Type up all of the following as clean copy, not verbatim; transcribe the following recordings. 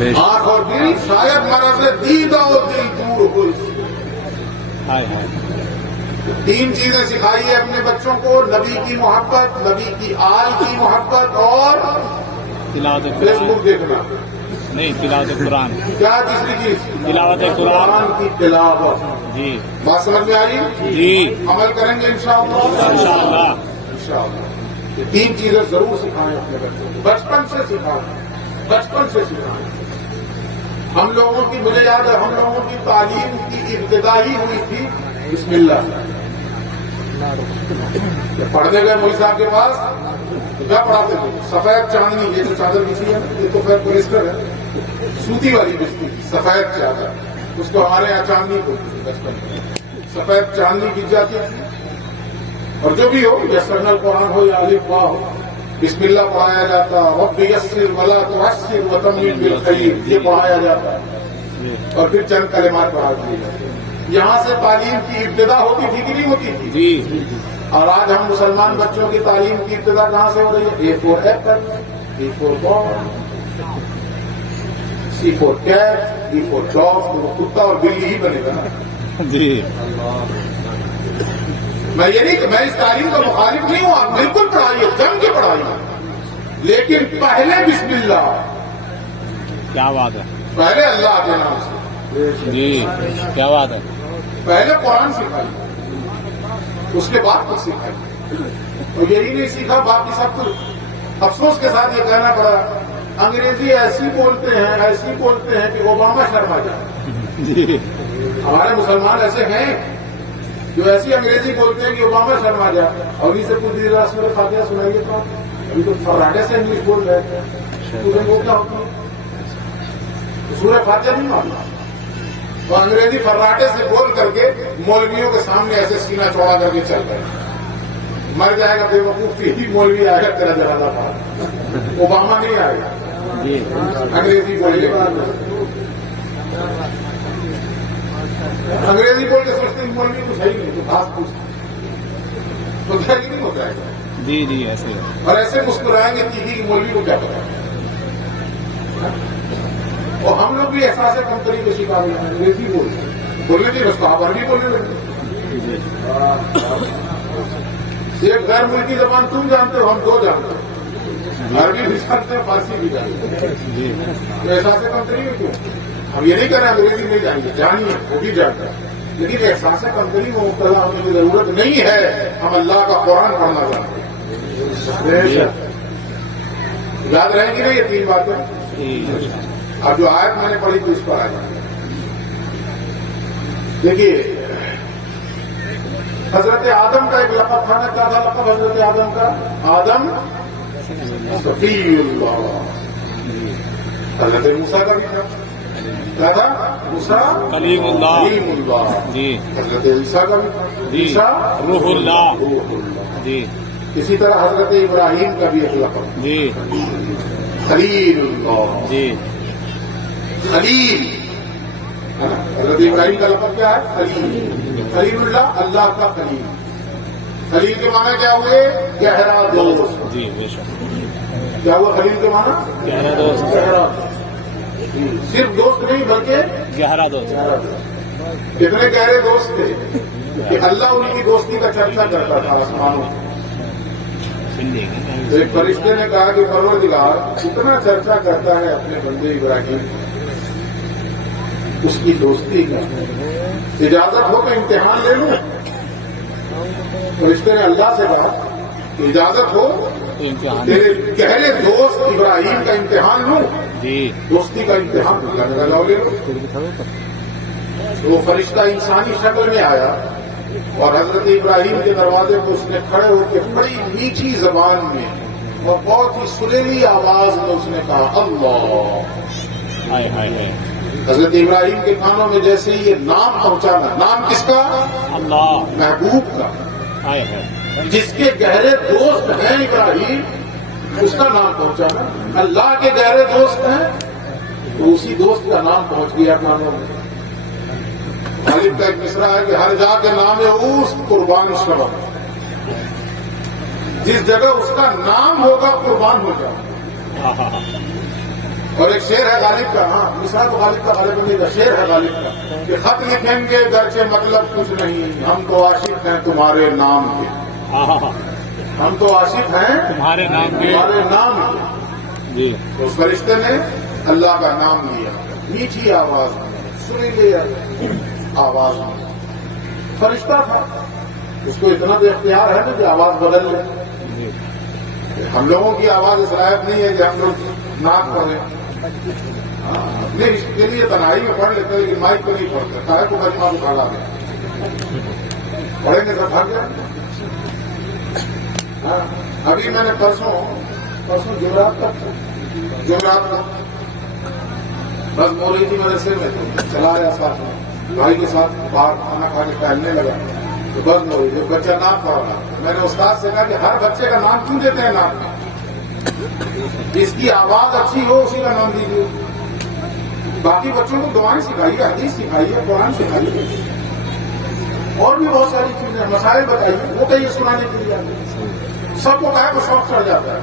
آنکھ اور دل شاید مرض دید اور دل دور ہو اس سے۔ تین چیزیں سکھائیے اپنے بچوں کو، نبی کی محبت، نبی کی آل کی محبت اور تلاوت فیس بک دیکھنا۔ نہیں، تلاوت قرآن، کیا تیسری چیز؟ تلاوت قرآن کی تلاوت۔ جی بات سمجھ میں آئی؟ جی عمل کریں گے انشاءاللہ؟ انشاءاللہ۔ انشاءاللہ۔ یہ تین چیزیں ضرور سکھائیں اپنے بچوں کو، بچپن سے سکھائیں، بچپن سے سکھائیں۔ ہم لوگوں کی، مجھے یاد ہے، ہم لوگوں کی تعلیم کی ابتدا ہی ہوئی تھی بسم اللہ۔ جب پڑھنے گئے مولوی صاحب کے پاس تو کیا پڑھاتے تھے؟ سفید چاندنی، یہ جو چادر بچھی ہے یہ تو خیر پولیسٹر ہے، سوتی والی بچتی تھی، سفید چادر، اس کو ہمارے یہاں چاندنی بولتے تھے بچپن میں، سفید چاندنی بچ جاتی تھی۔ اور جو بھی ہو، یا سرنل قرآن ہو یا الف با ہو، بسم اللہ پڑھایا جاتا، رب یسر ولا تعسر وتمم بالخیر، یہ پڑھایا جاتا، اور پھر چند کلمات پڑھا دیے جاتے۔ یہاں سے تعلیم کی ابتدا ہوتی تھی کہ نہیں ہوتی تھی؟ جی اور آج ہم مسلمان بچوں کی تعلیم کی ابتدا کہاں سے ہو رہی ہے؟ A for apple, B for ball, C for cat, D for dog، تو وہ کتا اور بلی ہی بنے گا نا۔ جی میں یہ نہیں کہ میں اس تعلیم کا مخالف نہیں ہوں، آپ بالکل پڑھائیے، جم کے پڑھائیے، لیکن پہلے بسم اللہ، کیا بات ہے، پہلے اللہ کے نام سے، جی کیا بات ہے، پہلے قرآن سکھائیے، اس کے بعد کچھ سکھائیے۔ اور یہی نہیں سیکھا، باقی سب کچھ افسوس کے ساتھ یہ کہنا پڑا، انگریزی ایسی بولتے ہیں کہ اوباما شرما جائے۔ جی ہمارے مسلمان ایسے ہیں جو ایسی انگریزی بولتے ہیں کہ اوباما شرما جائے۔ اور ان سے کچھ دیر سورہ فاتحہ سنائیے تو ابھی تو فراٹے سے انگلش بول رہے ہیں، وہ کیا ہوتی ہے؟ سورہ فاتحہ نہیں معلوم، تو انگریزی فراٹے سے بول کر کے مولویوں کے سامنے ایسے سینہ چوڑا کر کے چل رہے ہیں۔ مر جائے گا بے وقوف، یہی مولوی آئے گا تیرا جنازہ پڑھا، اوباما نہیں آئے گا، جی انگریزی بولے گا۔ انگریزی بول کے سوچتے ہیں مولوی کچھ ہے ہی نہیں، تو خاص پوچھتے تو کیا نہیں ہو جائے گا، جی جی ایسے ہے۔ اور ایسے مسکرائیں گے تیدی کہ مولوی کو کیا پتا۔ اور ہم لوگ بھی احساس کمتری کے شکار ہیں، انگریزی بولنے کی بس آپ عربی بولنے لگے۔ ایک غیر ملکی زبان تم جانتے ہو، ہم دو جانتے ہیں، عربی بھی جانتے ہیں، فارسی بھی جانتے ہیں، جی تو احساس کمتری میں کیوں؟ ہم یہ نہیں کر رہے انگریزی نہیں جانیے، جانیے، وہ بھی جانتا ہے، لیکن احساس کمتری میں مبتلا ہونے کی ضرورت نہیں ہے۔ ہم اللہ کا قرآن پڑھنا جانتے ہیں۔ یاد رہیں گی نا یہ تین باتیں؟ اب جو آیت میں نے پڑھی تھی اس پر آ جائیں۔ دیکھیے، حضرت آدم کا ایک لقب تھا نا، کیا تھا لقب حضرت آدم کا؟ آدم صفی اللہ۔ حضرت موسیٰ کا بھی تھا، کیا تھا؟ موسیٰ کلیم اللہ۔ کلیم اللہ۔ جی حضرت عیسیٰ کا بھی تھا، جی عیسیٰ روح اللہ۔ روح اللہ۔ جی اسی طرح حضرت ابراہیم کا بھی ایک لقب، جی خلیل اللہ۔ جی خلیل، حضرت ابراہیم کا لقب کیا ہے؟ خلیل۔ خلیل اللہ، اللہ کا خلیل۔ خلیل کے معنی کیا ہوئے؟ گہرا دوست۔ جی بے شک، کیا ہوا خلیل کے معنی؟ گہرا دوست، گہرا دوست۔ صرف دوست نہیں بلکہ گہرا دوست۔ گہرا دوست۔ کتنے گہرے دوست تھے کہ اللہ انہیں کی دوستی کا چرچا کرتا تھا آسمانوں میں۔ ایک فرشتے نے کہا کہ پروردگار اتنا چرچا کرتا ہے اپنے بندے ابراہیم، اس کی دوستی کا، اجازت ہو تو امتحان لے لوں؟ فرشتے نے اللہ سے کہا کہ اجازت ہو امتحان، تیرے گہرے دوست ابراہیم کا امتحان لوں؟ جی دوستی کا امتحان لے لو۔ تو وہ فرشتہ انسانی شکل میں آیا اور حضرت ابراہیم کے دروازے کو اس نے کھڑے ہو کے بڑی میٹھی زبان میں اور بہت ہی سریلی آواز میں اس نے کہا اللہ۔ ہائے ہائے ہائے، حضرت ابراہیم کے کانوں میں جیسے ہی یہ نام پہنچانا، نام کس کا؟ اللہ، محبوب کا، ہائے ہائے، جس کے گہرے دوست ہیں ابراہیم، اس کا نام پہنچانا، اللہ کے گہرے دوست ہیں تو اسی دوست کا نام پہنچ گیا کانوں میں۔ غالب کا ایک مصرع ہے کہ ہر جا کے نام اوس قربان شبہ، جس جگہ اس کا نام ہوگا قربان ہو جائے۔ اور ایک شعر ہے غالب کا، ہاں مصرع تو غالب کا، غالب نہیں کا شعر ہے غالب کا کہ خط لکھیں گے گرچہ مطلب کچھ نہیں، ہم تو عاشق ہیں تمہارے نام کے، ہم تو عاشق ہیں تمہارے نام کے، تمہارے نام کے۔ جی تو اس فرشتے نے اللہ کا نام لیا، میٹھی آواز میں، سریلی آواز میں، فرشتہ تھا، اس کو اتنا تو اختیار ہے نا کہ آواز بدل لے۔ جی ہم لوگوں کی آواز اس لائق نہیں ہے کہ ہم لوگ نعت پڑھیں، اپنے اس کے لیے تنہائی میں پڑھ لیتے ہیں لیکن مائک کو نہیں پڑھتے، کہا کو مجمع کو کھڑا دیں، پڑھیں گے سب بھاگ جائیں۔ ابھی میں نے پرسوں جمعرات تک بس ہو رہی تھی مدرسے میں، تو چلا رہا ساتھ میں بھائی کے ساتھ باہر کھانا کھا کے ٹہلنے لگا تو بس ہو رہی تھی، بچہ نام پڑھ رہا، میں نے استاد سے کہا کہ ہر بچے کا نام کیوں دیتے ہیں نام میں؟ جس کی آواز اچھی ہو اسی کا نام دیجیے، باقی بچوں کو دعائیں سکھائیے، حدیث سکھائیے، قرآن سکھائیے، اور بھی بہت ساری چیزیں، مسائل بتائیے، وہ کہیں سنانے کے لیے آتے ہیں۔ سب کو کہا کو شوق چڑھ جاتا ہے،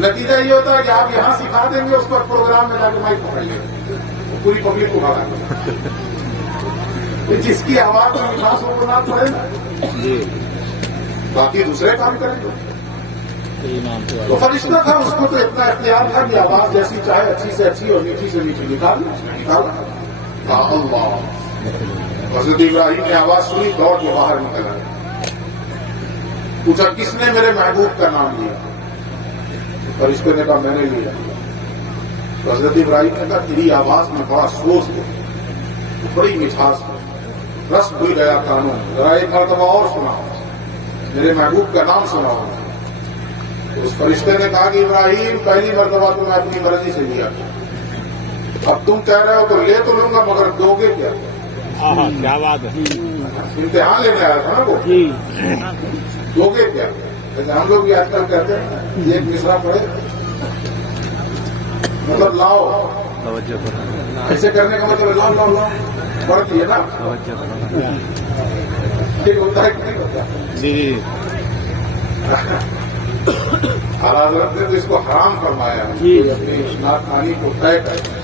نتیجہ یہ ہوتا ہے کہ آپ یہاں سکھا دیں گے، اس پر پروگرام میں جا کے مائک پکڑیے، پوری پبلک کو کھڑا ہے، جس کی آواز میں مٹھاس ہو نہ پڑے نا، جی باقی دوسرے کام کریں گے۔ صحیح نام سے تو فرشتہ تھا، اس کو تو اتنا اختیار تھا کہ آواز جیسی چاہے اچھی سے اچھی اور میٹھی سے میٹھی نکالا۔ اللہ، حضرت ابراہیم نے آواز سنی، دوڑ کے باہر نکل آئے، پوچھا کس نے میرے محبوب کا نام لیا؟ فرشتے نے کہا میں نے لیا۔ تو حضرت ابراہیم نے کہا تیری آواز میں بڑا سوز ہے، بڑی مٹھاس ہے، رس بھول گیا کانوں، ذرا ایک مرتبہ اور سناؤ، میرے محبوب کا نام سناؤ۔ اس فرشتے نے کہا کہ ابراہیم پہلی مرتبہ تو میں اپنی مرضی سے لیا، اب تم کہہ رہے ہو تو لے تو لوں گا، مگر دو گے کیا؟ کیا بات ہے، امتحان لینے آیا تھا نا وہ، دو گے کیا؟ جیسے ہم لوگ بھی آج کل کہتے ہیں ایک مصرع پڑھے مطلب لاؤ، ایسے کرنے کا مطلب لاؤ لاؤ لاؤ پڑھتی ہے نا، ٹھیک ہوتا ہے کہ نہیں ہوتا؟ جی جی اعلیٰ حضرت نے تو اس کو حرام فرمایا ہے، کوئی اپنی نعت خوانی کو طے کرے،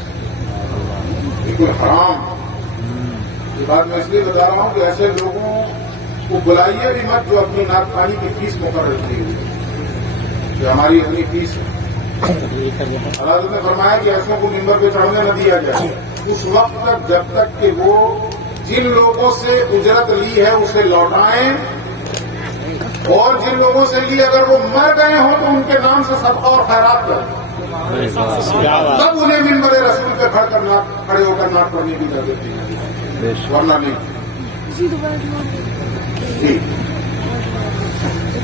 بالکل حرام۔ یہ بات میں اس لیے بتا رہا ہوں کہ ایسے لوگوں کو بلائیے بھی مت جو اپنی نعت خوانی کی فیس مقرر کی ہوئی ہے، کہ ہماری اپنی فیس ہے۔ اعلیٰ حضرت نے فرمایا کہ ایسوں کو ممبر پہ چڑھنے نہ دیا جائے اس وقت تک جب تک کہ وہ جن لوگوں سے اجرت لی ہے اسے لوٹائیں، اور جن لوگوں سے لی اگر وہ مر گئے ہوں تو ان کے نام سے صدقہ اور خیرات کریں، تب انہیں ممبر رسول پہ کھڑے ہو کر نعت پڑھنے کی اجازت دی، ورنہ نہیں۔ جی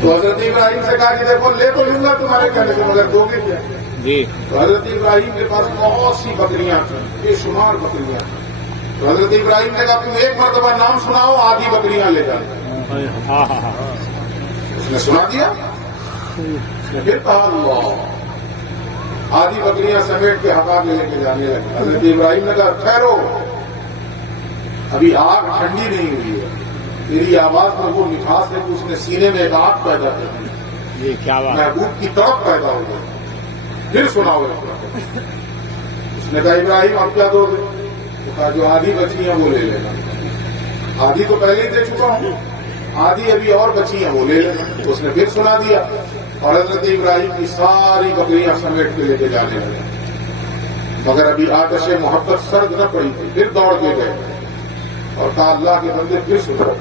تو حضرت ابراہیم سے کہا کہ دیکھو لے تو لوں گا تمہارے کہنے سے، مگر دو گے کیا؟ جی تو حضرت ابراہیم کے پاس بہت سی بکریاں تھیں، بے شمار بکریاں تھیں، تو حضرت ابراہیم نے کہا تم ایک مرتبہ نام سناؤ، آدھی بکریاں لے جاؤ۔ اس نے سنا دیا، اس نے پھر کہا اللہ، آدھی بکریاں سمیٹ کے حقاب لے کے جانے لگے۔ حضرت ابراہیم نے کہا ٹھہرو، ابھی آگ ٹھنڈی نہیں ہوئی ہے، تیری آواز میں وہ مٹھاس ہے کہ اس نے سینے میں ایک آگ پیدا کر دی، یہ کیا بات ہے، محبوب کی طرف پیدا ہو گئی۔ پھر سناؤ، اس نے کہا ابراہیم اب کیا دو گے؟ تو کہا جو آدھی بچی ہیں وہ لے لینا، آدھی تو پہلے ہی دے چکا ہوں، آدھی ابھی اور بچی ہیں وہ لے لینا۔ اس نے پھر سنا دیا، اور حضرت ابراہیم کی ساری بکریاں سمیٹ کے لے کے جانے لگے، مگر ابھی آتش محبت سرد نہ پڑی تھی۔ پھر دوڑ کے گئے اور کہا اللہ کے بندے پھر سنو،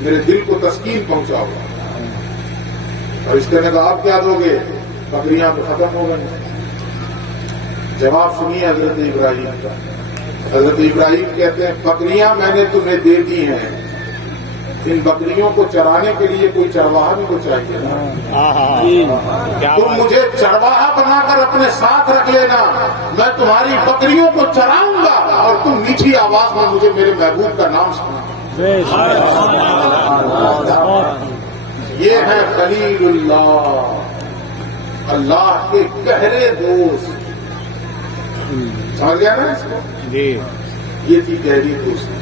میرے دل کو تسکین پہنچاؤ۔ اور اس نے کہا آپ کیا دو گے؟ بکریاں تو ختم ہو گئی۔ جواب سنیے حضرت ابراہیم کا۔ حضرت ابراہیم کہتے ہیں بکریاں میں نے تمہیں دے دی ہیں، ان بکریوں کو چرانے کے لیے کوئی چرواہا بھی تو چاہیے نا، تم مجھے چرواہا بنا کر اپنے ساتھ رکھ لینا، میں تمہاری بکریوں کو چراؤں گا اور تم میٹھی آواز میں مجھے میرے محبوب کا نام سنا۔ یہ ہے خلیل اللہ، اللہ کے گہرے دوست، سمجھ گیا نا اس کو؟ جی یہ تھی گہری دوستی۔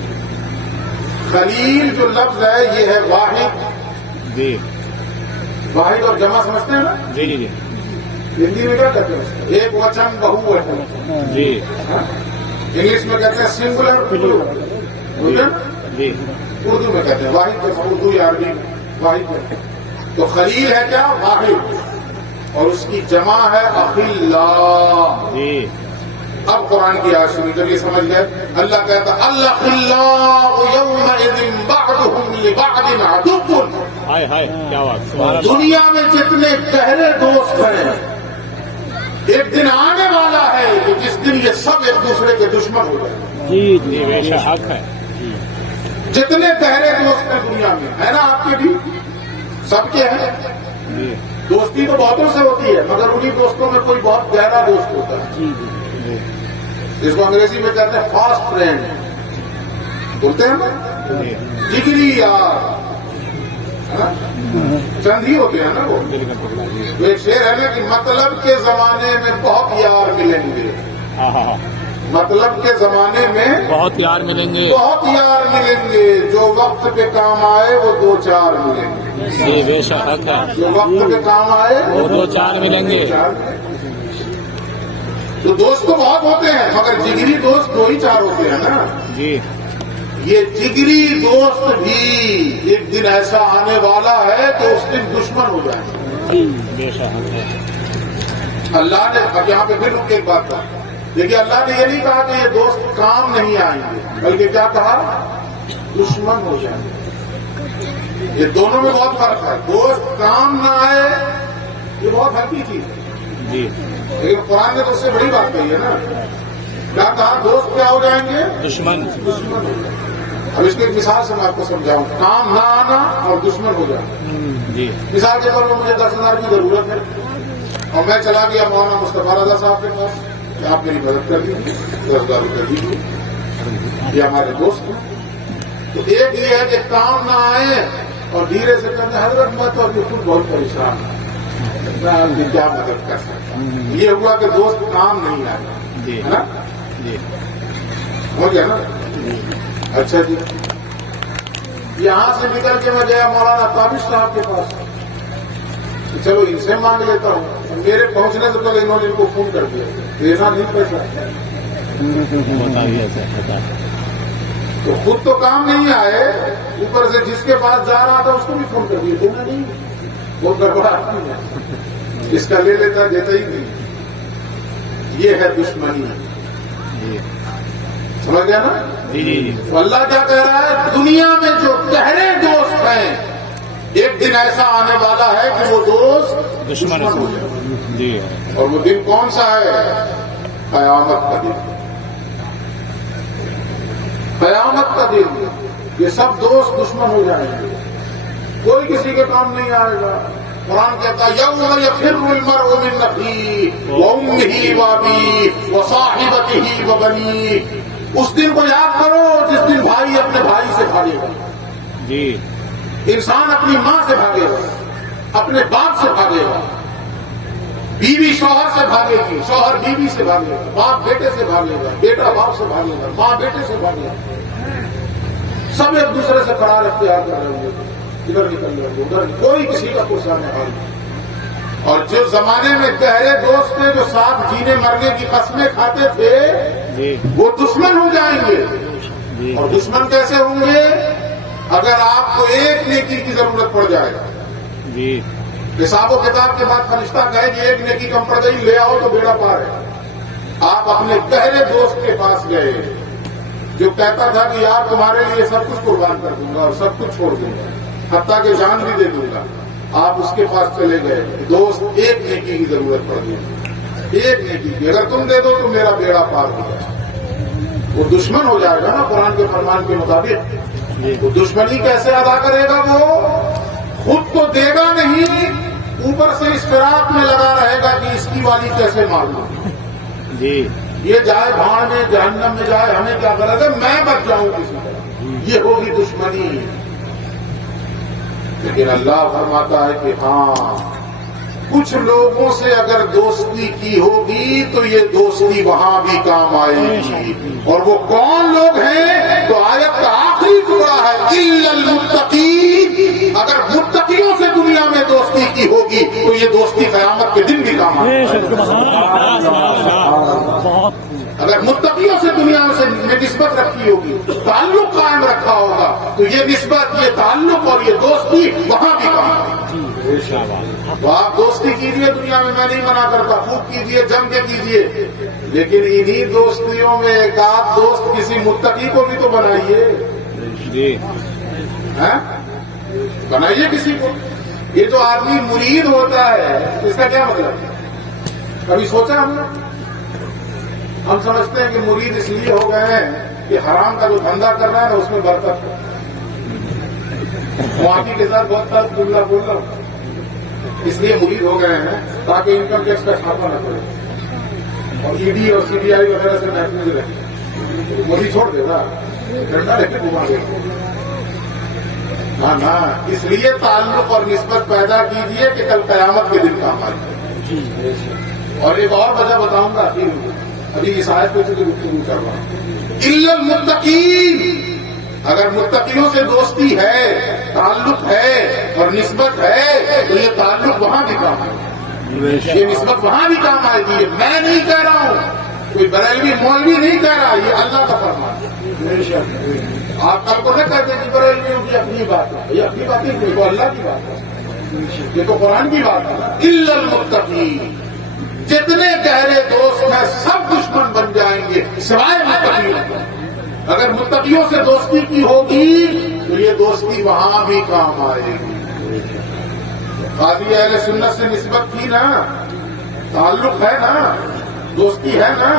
خلیل جو لفظ ہے یہ ہے واحد، جی واحد اور جمع سمجھتے ہیں نا؟ جی جی جی ہندی میں کیا کہتے ہیں اس کو؟ ایک وچن بہو وچن، جی انگلش میں کہتے ہیں سنگولر پلورل، جی اردو میں کہتے ہیں واحد، اردو یا عربی واحد ہے۔ تو خلیل ہے کیا؟ واحد، اور اس کی جمع ہے اخلاء۔ جی اب قرآن کی آیت سنی جب یہ سمجھ گئے، اللہ کہتا الاخلاء یومئذ بعضهم لبعض عدو۔ ہائے ہائے کیا بات، سبحان اللہ۔ دنیا میں جتنے گہرے دوست ہیں، ایک دن آنے والا ہے کہ جس دن یہ سب ایک دوسرے کے دشمن ہو جائیں گے۔ جی جی بے شک حق ہے۔ جتنے گہرے دوست ہیں دنیا میں، ہے نا آپ کے بھی، سب کے ہیں۔ جی دوستی تو بہتوں سے ہوتی ہے، مگر انہی دوستوں میں کوئی بہت گہرا دوست ہوتا ہے، جی جی جس کو انگریزی میں کہتے ہیں فاسٹ فرینڈ، بولتے ہیں نا، جی جگری یار، ہے نا؟ چند ہی ہوتے ہیں نا وہ۔ بالکل۔ ایک شعر ہے نا کہ مطلب کے زمانے میں بہت یار ملیں گے، ہاں ہاں ہاں، مطلب کے زمانے میں بہت یار ملیں گے، بہت یار ملیں گے، جو وقت پہ کام آئے وہ دو چار ملیں گے۔ جی بے شک حق ہے، جو وقت پہ کام آئے وہ دو چار ملیں گے۔ تو دوست تو بہت ہوتے ہیں، مگر جگری دوست دو ہی چار ہوتے ہیں نا۔ جی یہ جگری دوست بھی ایک دن ایسا آنے والا ہے کہ اس دن دشمن ہو جائیں گے۔ بے شک حق ہے۔ اللہ نے، اب یہاں پہ پھر رک کے ایک بات کہا، دیکھیے اللہ نے یہ نہیں کہا کہ یہ دوست کام نہیں آئیں گے، بلکہ کیا کہا؟ دشمن ہو جائیں گے۔ یہ دونوں میں بہت فرق ہے۔ دوست کام نہ آئے یہ بہت ہلکی چیز ہے، جی لیکن قرآن نے تو اس سے بڑی بات کہی ہے نا۔ کیا کہا؟ دوست کیا ہو جائیں گے؟ دشمن۔ دشمن ہو جائیں گے۔ اب اس کی ایک مثال سے میں آپ کو سمجھاؤں، کام نہ آنا اور دشمن ہو جانا۔ جی مثال کے طور پر مجھے 10,000 کی ضرورت ہے اور میں چلا گیا مولانا مصطفیٰ رضا صاحب کے پاس کہ آپ میری مدد کر دیجیے، 10,000 روپے دیجیے، یہ ہمارے دوست ہیں۔ تو ایک یہ ہے کہ کام نہ آئے اور دھیرے سے کہتے ہیں حضرت میں تو ابھی خود بہت پریشان ہوں، میں آپ کی کیا مدد کر سکتا ہوں۔ یہ ہوا کہ دوست کام نہیں آئے، جی ہے نا؟ جی ہو گیا نا؟ اچھا جی، یہاں سے نکل کے میں گیا مولانا تابش صاحب کے پاس، چلو ان سے مانگ لیتا ہوں۔ میرے پہنچنے سے پہلے انہوں نے ان کو فون کر دیا، دینا نہیں پیسہ، بتائیے سر بتائیے۔ تو خود تو کام نہیں آئے، اوپر سے جس کے پاس جا رہا تھا اس کو بھی فون کر دیا، دینا نہیں، وہ گڑبڑ آدمی ہے، اس کا لے لیتا دیتا ہی نہیں۔ یہ ہے دشمنی، جی سمجھ گیا نا؟ جی جی جی تو اللہ کیا کہہ رہا ہے؟ دنیا میں جو گہرے دوست ہیں، ایک دن ایسا آنے والا ہے کہ وہ دوست دشمن ہو جائے، جی اور وہ دن کون سا ہے؟ قیامت کا دن۔ قیامت کا دن یہ سب دوست دشمن ہو جائیں گے، کوئی کسی کے کام نہیں آئے گا۔ قرآن کہتا ہے یوم یفر المرء من اخیہ وامہ وابیہ وصاحبتہ وبنیہ۔ اس دن کو یاد کرو جس دن بھائی اپنے بھائی سے بھاگے گا، جی انسان اپنی ماں سے بھاگے گا، اپنے باپ سے بھاگے گا، بیوی شوہر سے بھاگے گی، شوہر بیوی سے بھاگے گا، باپ بیٹے سے بھاگے گا، بیٹا باپ سے بھاگے گا، ماں بیٹے سے بھاگے گا، سب ایک دوسرے سے فرار اختیار کر رہے ہوں گے، ادھر نکل رہے ہوں گے، ادھر کوئی کسی کا پرسان نہیں۔ اور جو زمانے میں گہرے دوست تھے جو ساتھ جینے مرنے کی قسمیں کھاتے تھے، جی وہ دشمن ہو جائیں گے۔ جی اور دشمن کیسے ہوں گے؟ اگر آپ کو ایک نیکی کی ضرورت پڑ جائے گا، جی حساب و کتاب کے بعد فرشتہ کہے کہ ایک نیکی کم پڑ گئی، لے آؤ تو بیڑا پار ہے۔ آپ اپنے گہرے دوست کے پاس گئے جو کہتا تھا کہ یار تمہارے لیے سب کچھ قربان کر دوں گا اور سب کچھ چھوڑ دوں گا، حتیٰ کہ جان بھی دے دوں گا۔ آپ اس کے پاس چلے گئے، دوست ایک نیکی کی ضرورت پڑ گئی، ایک نیکی کی، اگر تم دے دو تو میرا بیڑا پار ہو جائے، وہ دشمن ہو جائے گا نا قرآن کے فرمان کے مطابق۔ وہ دشمنی کیسے ادا کرے گا؟ وہ خود تو دے گا نہیں، اوپر سے اس فراق میں لگا رہے گا کہ اس کی والی کیسے مار لوں، جی یہ جائے بھاڑ میں، جہنم میں جائے، ہمیں کیا غرض ہے، میں بچ جاؤں کسی طرح، یہ ہوگی دشمنی۔ لیکن اللہ فرماتا ہے کہ ہاں کچھ لوگوں سے اگر دوستی کی ہوگی تو یہ دوستی وہاں بھی کام آئے گی، اور وہ کون لوگ ہیں؟ تو آیت کا آخری ٹکڑا ہے الا المتقین۔ اگر متقیوں سے دنیا میں دوستی کی ہوگی تو یہ دوستی قیامت کے دن بھی کام بہت اگر متقیوں سے دنیا میں نسبت رکھی ہوگی، تعلق قائم رکھا ہوگا، تو یہ نسبت، یہ تعلق اور یہ دوستی وہاں بھی کام آئے۔ تو آپ دوستی کیجئے دنیا میں نہیں منع کرتا، خوب کیجئے، جم کے کیجئے، لیکن انہی دوستیوں میں ایک آدھ دوست کسی متقی کو بھی تو بنائیے، جی بنائیے کسی کو۔ یہ جو آدمی مرید ہوتا ہے اس کا کیا مطلب ہے؟ کبھی سوچا ہم نے؟ ہم سمجھتے ہیں کہ مرید اس لیے ہو گئے ہیں کہ حرام کا جو دھندا کر رہا ہے نا اس میں برکت ہے، معافی کے ساتھ بہت تلخ جملہ بول رہا ہوں، اس لیے مرید ہو گئے ہیں تاکہ انکم ٹیکس کا چھاپا نہ پڑے اور ای ڈی اور سی بی آئی وغیرہ سے محفوظ رہے۔ مرید چھوڑ دے گا، ڈنڈا لے کے گھما دے گا۔ ہاں، اس لیے تعلق اور نسبت پیدا کیجیے کہ کل قیامت کے دن کام آئے۔ اور ایک اور وجہ بتاؤں گا، ابھی اس آیت پہ سے گفتگو کر رہا ہوں، الا المتقین، اگر متقیوں سے دوستی ہے، تعلق ہے اور نسبت ہے تو یہ تعلق وہاں بھی کام آئے، یہ نسبت وہاں بھی کام آئے گی۔ میں نہیں کہہ رہا ہوں، کوئی بریلوی مولوی نہیں کہہ رہا، یہ اللہ کا فرمان ہے۔ آپ کل کو نہ کہتے کہ بریلویوں کی اپنی بات ہے، یہ اپنی بات نہیں، تو اللہ کی بات ہے، یہ تو قرآن کی بات ہے۔ الا المتقین، جتنے گہرے دوست ہیں سب دشمن بن جائیں گے سوائے متقیوں کے۔ اگر متقیوں سے دوستی کی ہوگی تو یہ دوستی وہاں بھی کام آئے گی۔ قاضی اہل سنت سے نسبت تھی نا، تعلق ہے نا، دوستی ہے نا،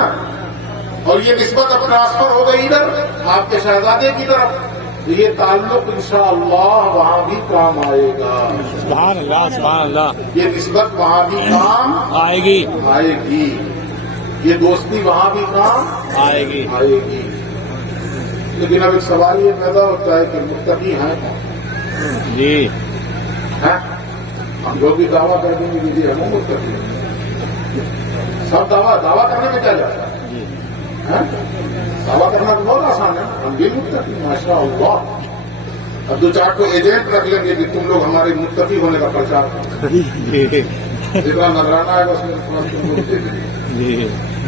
اور یہ نسبت اب ٹرانسفر ہو گئی ادھر آپ کے شہزادے کی طرف، تو یہ تعلق انشاءاللہ وہاں بھی کام آئے گا۔ سبحان اللہ، سبحان اللہ، یہ نسبت وہاں بھی کام آئے گی، آئے گی، یہ دوستی وہاں بھی کام آئے گی۔ آئے گی۔ لیکن اب ایک سوال یہ پیدا ہوتا ہے کہ متقی ہیں کون؟ جی ہیں؟ ہم لوگ بھی دعویٰ کر دیں گے کہ ہم متقی ہیں، سب دعویٰ کرنے میں کیا جاتا ہے؟ دعویٰ کرنا تو بہت آسان ہے، ہم بھی متقی ہیں ماشاء اللہ۔ اب دو چار کو ایجنٹ رکھ لیں گے کہ تم لوگ ہمارے متقی ہونے کا پرچار کرو، جتنا نظرانہ ہے اس میں جی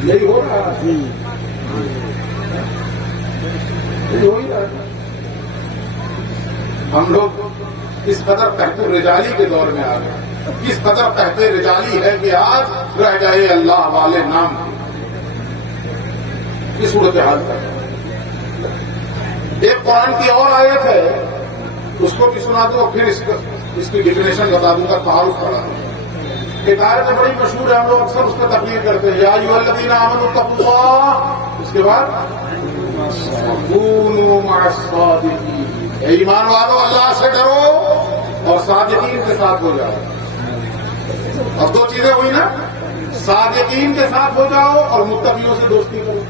یہی ہو رہا ہے، یہی ہو ہی رہا ہے۔ ہم لوگ اس قدر تحت رجالی کے دور میں آ گئے، کس قدر تحت رجالی ہے کہ آج رہ جائے اللہ والے نام کی صورتحال پر۔ ایک قرآن کی اور آیت ہے، اس کو بھی سنا دو، پھر اس کی ڈیفینیشن بتا دوں گا، تعارف کرا دوں گا۔ ایک آیت ہے بڑی مشہور ہے، ہم لوگ اکثر اس کا تقریر کرتے ہیں، یا ایھا الذین آمنوا اتقوا اللہ، اس کے بعد کونوا مع الصادقین، اے ایمان والو اللہ سے ڈرو اور صادقین کے ساتھ ہو جاؤ۔ اب دو چیزیں ہوئی نا، صادقین کے ساتھ ہو جاؤ اور متقیوں سے دوستی کرو،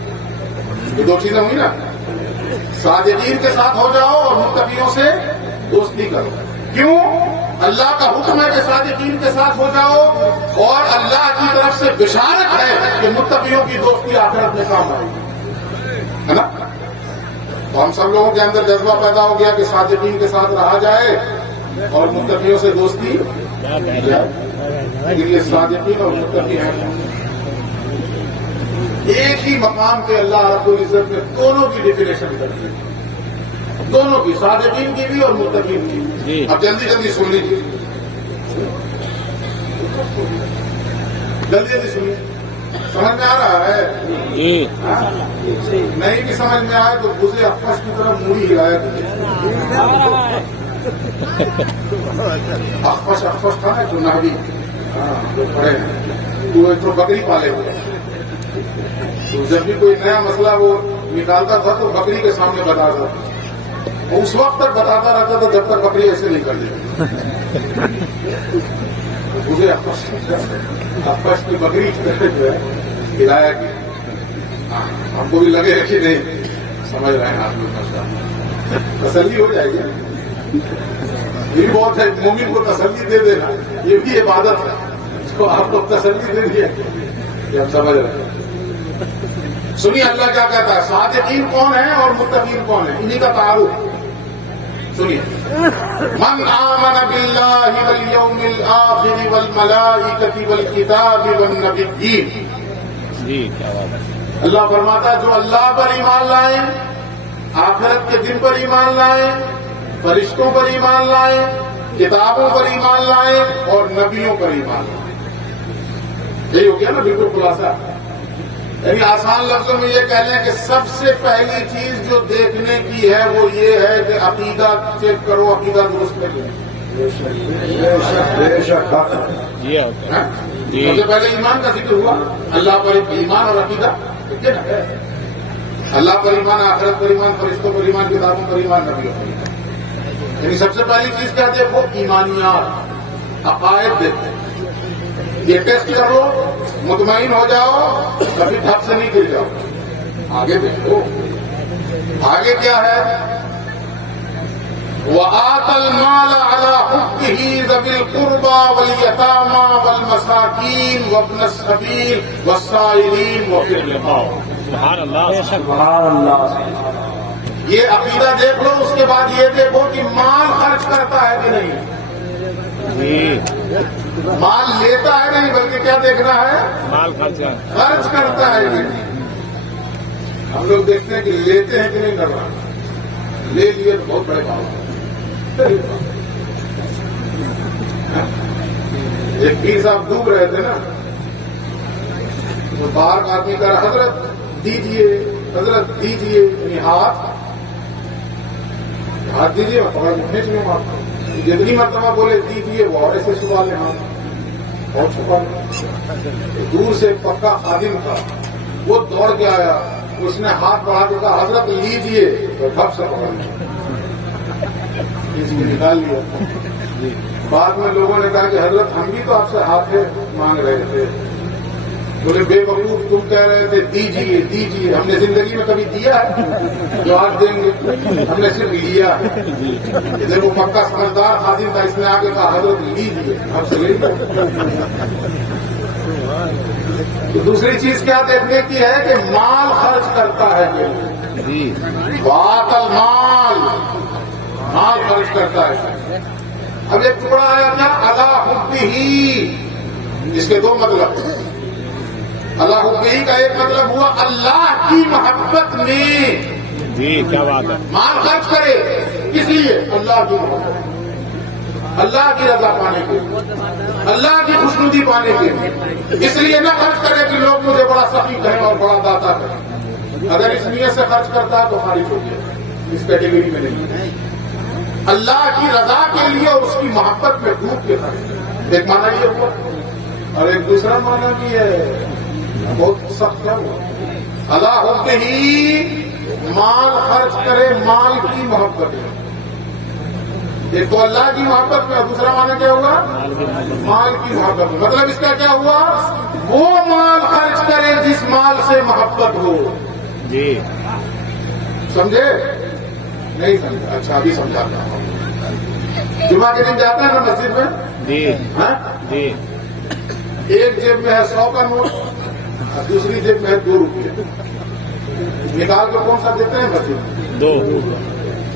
یہ دو چیزیں ہوئی نا، صادقین کے ساتھ ہو جاؤ اور متقیوں سے دوستی کرو۔ کیوں؟ اللہ کا حکم ہے کہ صادقین کے ساتھ ہو جاؤ، اور اللہ کی طرف سے بشارت ہے کہ متقیوں کی دوستی آخرت میں کام آئے گی، ہے نا؟ تو ہم سب لوگوں کے اندر جذبہ پیدا ہو گیا کہ صادقین کے ساتھ رہا جائے اور متقیوں سے دوستی کی جائے، لیکن یہ صادقین اور متقی ہیں ایک ہی مقام پہ اللہ رب العزت نے دونوں کی ڈیفینیشن کر دی، دونوں کی، صادقین کی بھی اور متقین کی بھی۔ اب جلدی جلدی سن لیجیے، جلدی جلدی سنیے، سمجھ میں آ رہا ہے؟ جی نہیں بھی سمجھ میں آئے تو گزے افس کی طرف موڑی ہلایا افس تھا نا جو نہوی، جو پڑے ہیں، وہ ایک بکری پالے ہوئے، تو جب بھی کوئی نیا مسئلہ وہ نکالتا تھا تو بکری کے سامنے بتاتا تھا، اس وقت تک بتاتا رہتا تھا جب تک بکری ایسے نہیں کر دیتی۔ مجھے افس کی بکری جو ہے ہدایہ کی، ہم کو بھی لگے کہ نہیں سمجھ رہے ہیں آپ لوگ، مسئلہ تسلی ہو جائے گی، یہ بھی بہت ہے، مومن کو تسلی دے دینا یہ بھی عبادت ہے، اس کو آپ کو تسلی دے دیا کہ ہم سمجھ رہے ہیں۔ سنیے اللہ کیا کہتا ہے، صادقین کون ہیں اور متقین کون ہیں، انہی کا تعارف۔ سنیے، من آمن باللہ والیوم الآخر والملائکۃ والکتاب والنبیین. جی کیا بات ہے. اللہ فرماتا ہے جو اللہ پر ایمان لائے، آخرت کے دن پر ایمان لائے، فرشتوں پر ایمان لائے، کتابوں پر ایمان لائے اور نبیوں پر ایمان لائے. یہی ہو گیا نا بالکل خلاصہ. یعنی آسان لفظوں میں یہ کہہ لیں کہ سب سے پہلی چیز جو دیکھنے کی ہے وہ یہ ہے کہ عقیدہ چیک کرو، عقیدہ درست کر لیں. یہ ہوتا ہے. جی سب سے پہلے ایمان کا ذکر ہوا. اللہ پر ایمان اور عقیدہ، اللہ پر ایمان، آخرت پر ایمان، فرشتوں پر ایمان، کتابوں پر ایمان، نبیوں پر ایمان. یعنی سب سے پہلی چیز کیا دیکھو؟ ایمانیات، عقائد دیکھو. یہ ٹیسٹ کر لو، مطمئن ہو جاؤ، کبھی ڈھب سے نہیں گر جاؤ. آگے دیکھو، آگے کیا ہے؟ وَآتَ الْمَالَ عَلَىٰ حُبِّهِ ذَوِي الْقُرْبَىٰ وَالْيَتَامَىٰ وَالْمَسَاكِينِ وَابْنَ السَّبِيلِ وَالسَّائِلِينَ وَفِي الرِّقَابِ. سبحان اللہ. یہ عقیدہ دیکھ لو. اس کے بعد یہ دیکھو کہ مال خرچ کرتا ہے کہ نہیں. جی مال لیتا ہے نہیں، بلکہ کیا دیکھنا ہے؟ مال خرچہ. خرچ کرتا ہے کہ نہیں. ہم لوگ دیکھتے ہیں کہ لیتے ہیں کہ نہیں کر رہا. لے لیے تو بہت بڑے کام ہے. ایک پیر صاحب ڈوب رہے تھے نا، تو باہر کا آدمی کہا حضرت دیجیے، حضرت دیجیے. یعنی ہاتھ دیجیے، پکڑ کے کھینچ لوں آپ. جتنی مرتبہ بولے دیجیے وہ اور ایسے چھپا لیں ہاتھ اور چھپا لیں. دور سے پکا خادم تھا، وہ دوڑ کے آیا، اس نے ہاتھ بڑھا کے کہا حضرت لیجیے، تو ڈھب سے پکڑ لیا، نکال لیا. بعد میں لوگوں نے کہا کہ حضرت ہم بھی تو آپ سے ہاتھ مانگ رہے تھے. بولے بے وقوف تم کہہ رہے تھے دیجیے دیجیے. ہم نے زندگی میں کبھی دیا ہے؟ جو آج دیں گے، ہم نے صرف لیا ہے. وہ پکا سمجھدار خادم تھا، اس نے آگے کہا حضرت لیجیے، ہم سے لے لو. تو دوسری چیز کیا دیکھنے کی ہے کہ مال خرچ کرتا ہے. جی بات المال، مال خرچ کرتا ہے. اب ایک ٹکڑا آیا کیا؟ علی حبہ. اس کے دو مطلب. اللہ حبہ کا ایک مطلب ہوا اللہ کی محبت میں. جی کیا بات ہے. مال خرچ کرے اس لیے اللہ کی محبت، اللہ کی رضا پانے کے، اللہ کی خوشنودی پانے کے. اس لیے نہ خرچ کرے کہ لوگ مجھے بڑا سخی کہیں اور بڑا داتا کریں. اگر اس نیت سے خرچ کرتا ہے تو خارج ہو گیا، اس کیٹیگری میں نہیں. اللہ کی رضا کے لیے اور اس کی محبت میں ڈوب کے خرچ. ایک معنی یہ ہوا، اور ایک دوسرا معنی بھی ہے بہت سخت. کیا ہوا؟ اللہ ہوتے ہی مال خرچ کرے، مال کی محبت میں. ایک تو اللہ کی محبت میں، اور دوسرا معنی کیا ہوا؟ مال کی محبت میں. مطلب اس کا کیا ہوا؟ وہ مال خرچ کرے جس مال سے محبت ہو. جی سمجھے؟ نہیں سمجھا؟ اچھا ابھی سمجھاتا ہوں. جمعہ کے دن جاتا ہے نا مسجد میں. جی ہاں؟ جی ایک جیب میں ہے 100 کا نوٹ اور دوسری جیب میں ہے 2 روپیہ. نکال کے کون سا دیتے ہیں مسجد میں؟ 2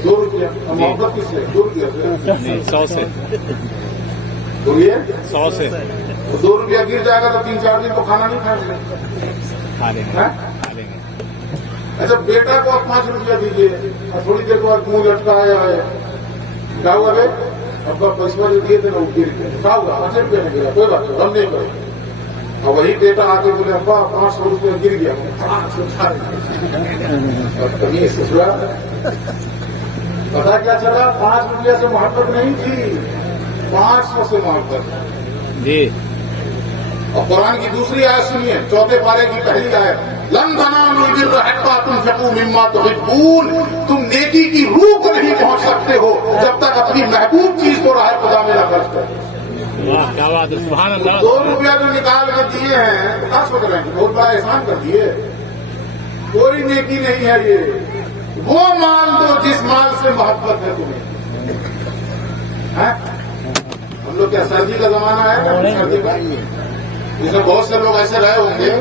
روپیہ. اور محبت کس سے؟ 2 روپیہ سے. جی 100 سے. بولیے 100 سے 2 روپیہ گر جائے گا تو 3-4 دن تو کھانا نہیں کھائیں گے. کھا لیں گے. ہاں؟ کھا لیں گے. اچھا بیٹا کو آپ 5 روپیہ دیجیے اور تھوڑی دیر بعد منہ لٹکایا ہے. کیا ہوا بھائی؟ ابا پیسہ جو دیے تھے نا وہ گر گئے. کیا ہوا؟ 5 روپیہ نہیں گرا، کوئی بات نہیں، ہم نہیں کریں. اور وہی بیٹا آ کے بولے ابا 500 روپیہ گر گیا. پتا کیا چلا؟ 5 روپیہ سے محبت نہیں تھی، 500 سے محبت. جی اور قرآن کی دوسری آیت سنیے، 4 پارے کی پہلی آیت، لن تنالوا البر حتى تنفقوا مما تحبون. تم نیکی کی روح کو نہیں پہنچ سکتے ہو جب تک اپنی محبوب چیز کو راہ خدا میں نہ خرچ کرو. واہ کیا بات ہے. سبحان اللہ. 2 روپیہ جو نکال کے دیے ہیں کیا سوچ رہے ہیں؟ بہت بڑا احسان کر دیے. کوئی نیکی نہیں ہے یہ. وہ مال دو جس مال سے محبت ہے تمہیں. ہم لوگ کیا سردی کا زمانہ ہے نا؟ سردی کا جس میں بہت سے لوگ ایسے رہے ہوں گے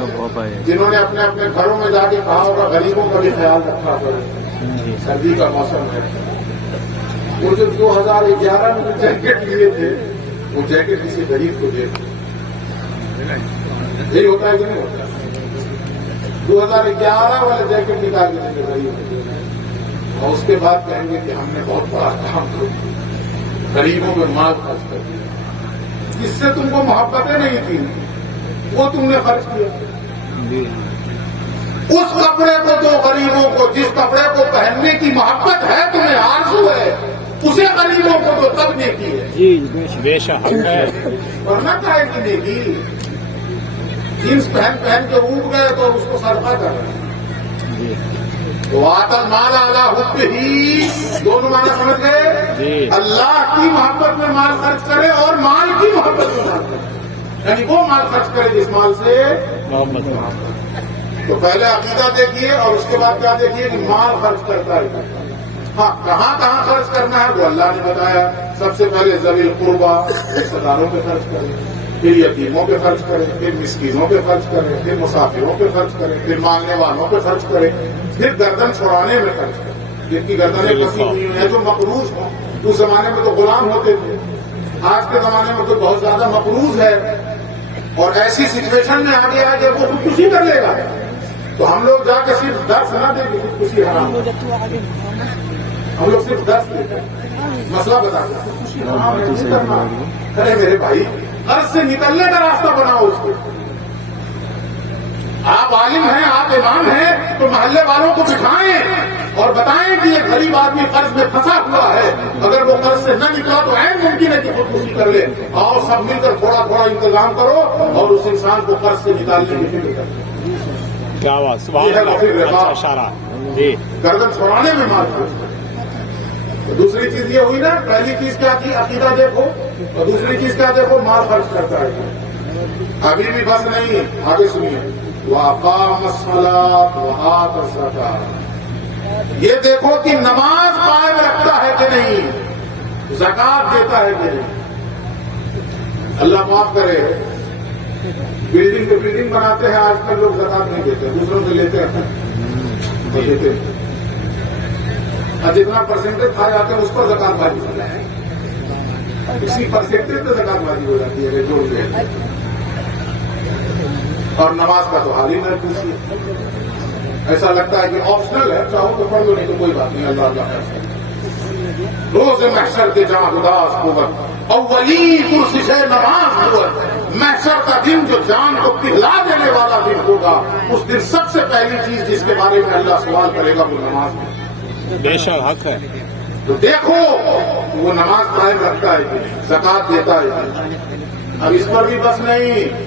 جنہوں نے اپنے اپنے گھروں میں جا کے کہا ہوگا غریبوں کا بھی خیال رکھا ہوگا. سردی کا موسم ہے، وہ جو 2011 میں جو جیکٹ لیے تھے وہ جیکٹ کسی غریب کو دے یہی ہوتا ہے کہ نہیں ہوتا؟ 2011 والے جیکٹ نکال کے دیں غریب کو دے اور اس کے بعد کہیں گے کہ ہم نے بہت بڑا کام کر دیا، غریبوں میں مال خرچ کر دیا، جس سے تم کو محبتیں نہیں تھیں وہ تم نے خرچ کیا۔ جی اس کپڑے کو دو غریبوں کو، جس کپڑے کو پہننے کی محبت ہے، تمہیں آرزو ہے، اسے غریبوں کو دو، تب نیکی ہے۔ جی بے شک ہے۔ ورنہ کہے کہ نیکی جینس پہن کے اونٹ گئے تو اس کو صدقہ کر رہے ہیں۔ جی تو آتل مال اعلیٰ حب ہی، دونوں معنی سمجھ گئے؟ جی اللہ کی محبت میں مال خرچ کرے اور مال کی محبت میں مال خرچ کرے، یعنی وہ مال خرچ کرے جس مال سے محمد تو پہلے عقیدہ دیکھیے اور اس کے بعد کیا دیکھیے کہ مال خرچ کرتا ہے۔ ہاں کہاں کہاں خرچ کرنا ہے وہ اللہ نے بتایا۔ سب سے پہلے ذوی القربہ رشتہ داروں پہ خرچ کریں، پھر یتیموں پہ خرچ کریں، پھر مسکینوں پہ خرچ کریں، پھر مسافروں پہ خرچ کریں، پھر مانگنے والوں پہ خرچ کریں، پھر گردن چھڑانے میں خرچ کریں، جن کی گردنیں پھنسی ہوئی ہیں، جو مقروض ہوں۔ اس زمانے میں تو غلام ہوتے تھے، آج کے زمانے میں تو بہت زیادہ مقروض ہے اور ایسی سچویشن میں آگے آ کے وہ خودکشی کر لے گا۔ تو ہم لوگ جا کے صرف درس نہ دیں کہ خودکشی حرام ہے، ہم لوگ صرف درس دیتے ہیں، مسئلہ بتاتے ہیں خودکشی حرام ہے نہیں کرنا۔ ارے میرے بھائی قرض سے نکلنے کا راستہ بناؤ اس کو۔ آپ عالم ہیں، آپ امام ہیں تو محلے والوں کو بٹھائیں اور بتائیں کہ یہ غریب آدمی قرض میں پھنسا ہوا ہے، اگر وہ قرض سے نہ نکلا تو عین ممکن ہے کہ خودکشی کر لے۔ آؤ سب مل کر تھوڑا تھوڑا انتظام کرو اور اس انسان کو قرض سے نکالنے کی فکر کرو۔ کیا بات، سبحان اللہ، اچھا اشارہ۔ جی گردن چھوڑانے میں مال خرچ کرو۔ دوسری چیز یہ ہوئی نا، پہلی چیز کیا تھی عقیدہ دیکھو، اور دوسری چیز کیا دیکھو مال خرچ کرتا ہے۔ ابھی بھی بس نہیں، آگے سنیے، وَأَقَامَ الصَّلَاةَ وَآتَى الزَّكَاةَ، یہ دیکھو کہ نماز قائم رکھتا ہے کہ نہیں، زکات دیتا ہے کہ نہیں۔ اللہ معاف کرے، بلڈنگ پہ بلڈنگ بناتے ہیں آج کل لوگ، زکات نہیں دیتے، دوسروں سے لیتے ہیں دیتے ہیں، اور جتنا پرسنٹیج کھا جاتے ہیں اس پر زکات بازی ہو جاتی ہے، اسی پرسنٹیج پہ زکات بازی ہو جاتی ہے جو بھی ہے۔ اور نماز کا تو حال ہی نہ پوچھیے، ایسا لگتا ہے کہ آپشنل ہے، چاہو تو پڑھ لو نہیں تو کوئی بات نہیں، اللہ اللہ خیر۔ روز محشر کے جہاں اداس قوت اولی پرسش نماز قوت، محشر کا دن جو جان کو پگھلا دینے والا دن ہوگا، اس دن سب سے پہلی چیز جس کے بارے میں اللہ سوال کرے گا وہ نماز ہے۔ بے شک حق ہے۔ تو دیکھو وہ نماز قائم رکھتا ہے کہ زکات دیتا ہے۔ اب اس پر بھی بس نہیں،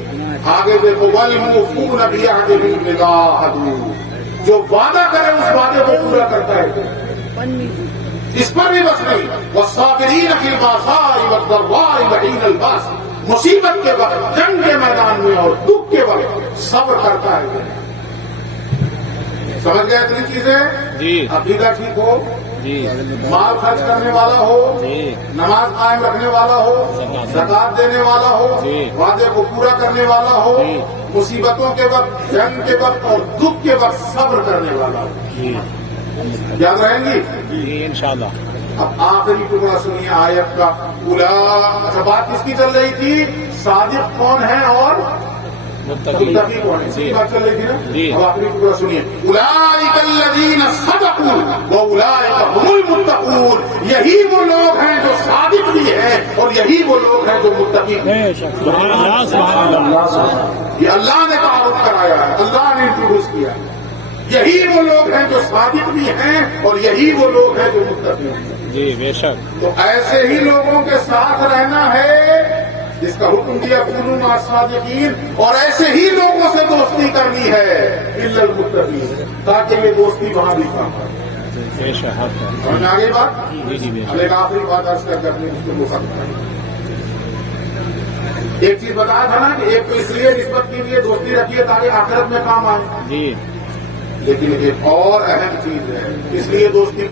آگے دیکھو وَالْمُوفُونَ بِعَهْدِهِمْ إِذَا عَاهَدُوا، جو وعدہ کرے اس وعدے کو پورا کرتا ہے۔ اس پر بھی بس نہیں، وَالصَّابِرِينَ فِي الْبَأْسَاءِ وَالضَّرَّاءِ وَحِينَ الْبَأْسِ، مصیبت کے وقت، جنگ کے میدان میں اور دکھ کے وقت صبر کرتا ہے۔ سمجھ گئے اتنی چیزیں؟ جی عقیدہ ٹھیک ہو، جی مال خرچ کرنے والا ہو، جی نماز قائم رکھنے والا ہو، زکات دینے والا ہو، جی وعدے کو پورا کرنے والا ہو، جی مصیبتوں کے وقت، جنگ کے وقت اور دکھ کے وقت صبر کرنے والا ہو۔ جی یاد رہیں گی؟ جی انشاءاللہ۔ اب آخری ٹکڑا سنیے آیت کا۔ اچھا بات کس کی چل رہی تھی؟ صادق کون ہے اور متقی کون ہے؟ جی بات چل رہی تھی نا؟ جی۔ اب آخری ٹکڑا سنیے، اولئک الذین صدقوا واولئک هم المتقون، یہی وہ لوگ ہیں جو صادق بھی ہیں اور یہی وہ لوگ ہیں جو متقی ہیں۔ سبحان اللہ، سبحان اللہ۔ یہ اللہ نے تعارف کرایا ہے، اللہ نے انٹروڈیوس کیا ہے۔ یہی وہ لوگ ہیں جو صادق بھی ہیں اور یہی وہ لوگ ہیں جو متقی ہیں۔ جی بے شک۔ تو ایسے ہی لوگوں کے ساتھ رہنا ہے جس کا حکم دیا کونوا مع الصادقین، اور ایسے ہی لوگوں سے دوستی کرنی ہے الا المتقین، تاکہ یہ دوستی وہاں بھی کام کرے۔ بے شک حق ہے۔ اور آگے بات، جی جی بے اب شک۔ ایک آخری بات عرض کر کے اپنی گفتگو ختم کریں۔ ایک چیز بتایا تھا نا کہ ایک تو اس لیے نسبت کیجیے، دوستی رکھیے تاکہ آخرت میں کام آئے، جی لیکن ایک اور اہم چیز ہے اس لیے دوستی